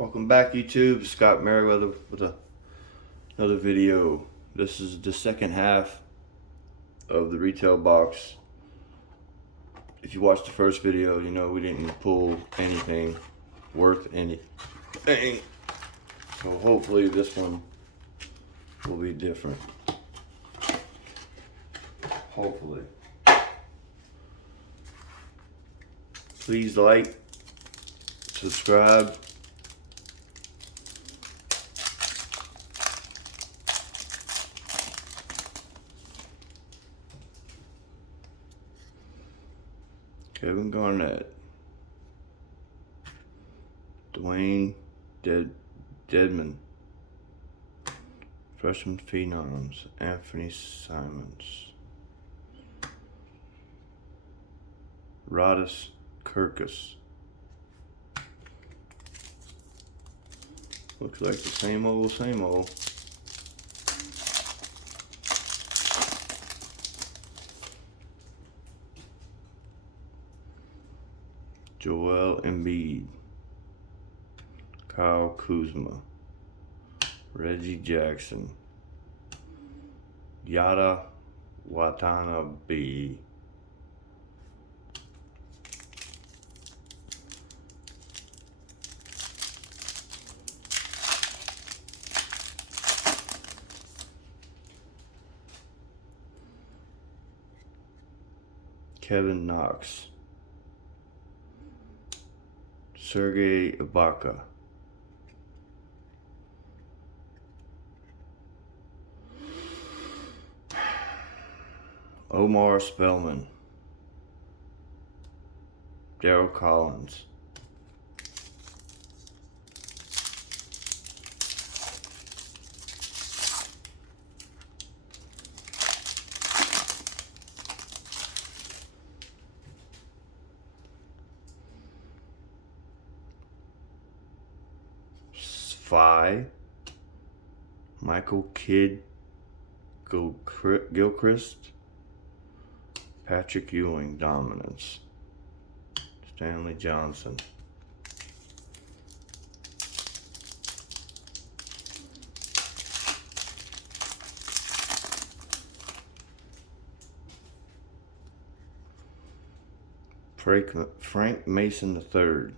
Welcome back, YouTube. Scott Merriweather with another video. This is the second half of the retail box. If you watched the first video, you know we didn't pull anything worth anything. So hopefully this one will be different. Hopefully. Please like, subscribe. Kevin Garnett, Dwayne Dedman, Freshman Phenoms, Anthony Simons, Rodis Kirkus. Looks like the same old, same old. Joel Embiid, Kyle Kuzma, Reggie Jackson, Yada Watanabe, Kevin Knox, Sergey Ibaka, Omar Spellman, Daryl Collins, Spy, Michael Kidd Gilchrist, Patrick Ewing Dominance, Stanley Johnson, Frank Mason III,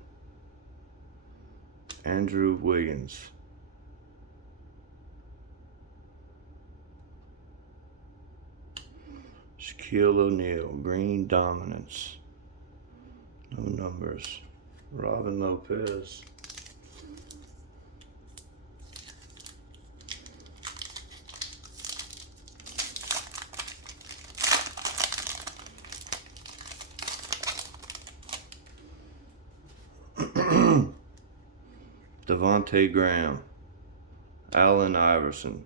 Andrew Wiggins, Shaquille O'Neal, Green Dominance, no numbers, Robin Lopez, Devontae Graham, Allen Iverson,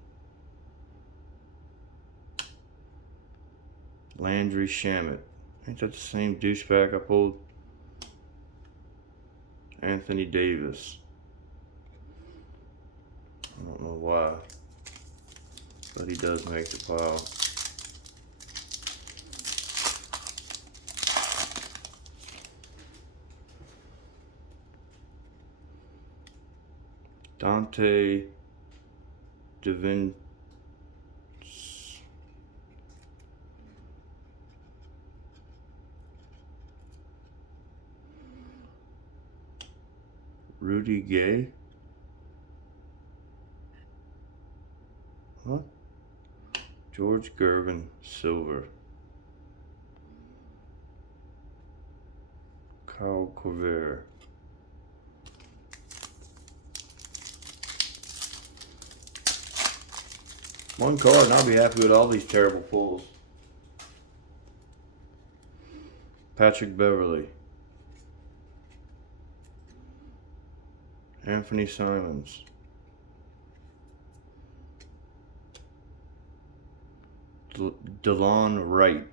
Landry Shamet. Ain't that the same douchebag I pulled? Anthony Davis. I don't know why, but he does make the pile. Dante Devin, Rudy Gay, huh? George Gervin Silver, Kyle Corver, one card and I'll be happy with all these terrible pulls. Patrick Beverly, Anthony Simons, DeLon Wright,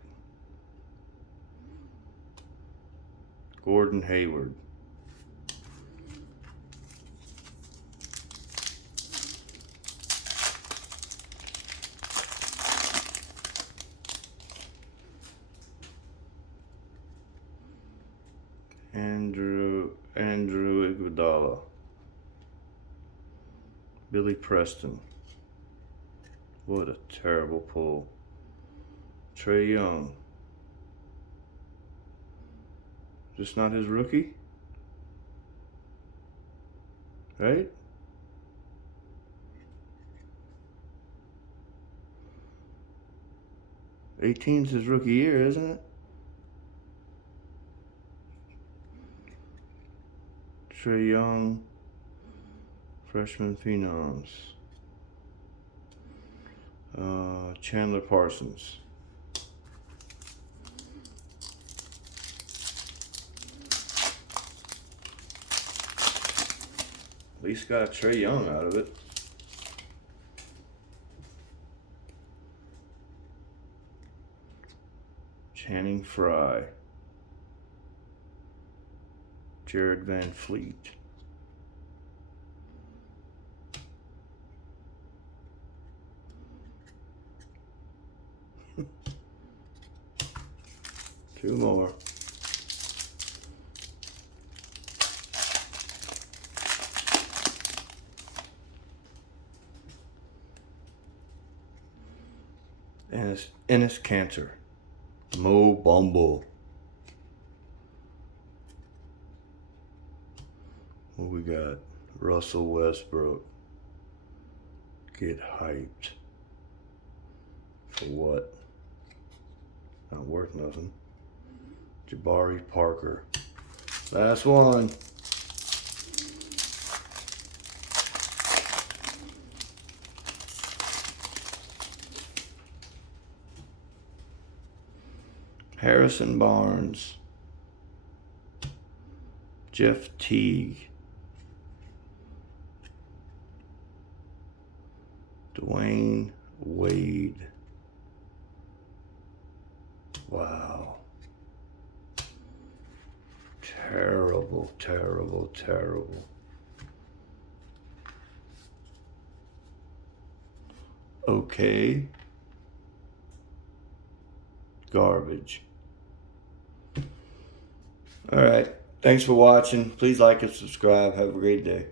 Gordon Hayward, Andrew Iguodala, Billy Preston. What a terrible pull. Trae Young. Is this not his rookie? Right? '18's his rookie year, isn't it? Trae Young. Freshman phenoms. Chandler Parsons. At least got Trae Young out of it. Channing Frye. Jared Van Fleet. Two more. Ennis Cantor. Mo Bumble. What we got? Russell Westbrook. Get hyped. For what? Not worth nothing. Jabari Parker. Last one. Harrison Barnes. Jeff Teague. Dwayne Wade. Wow. Terrible, terrible, terrible. Okay. Garbage. All right. Thanks for watching. Please like and subscribe. Have a great day.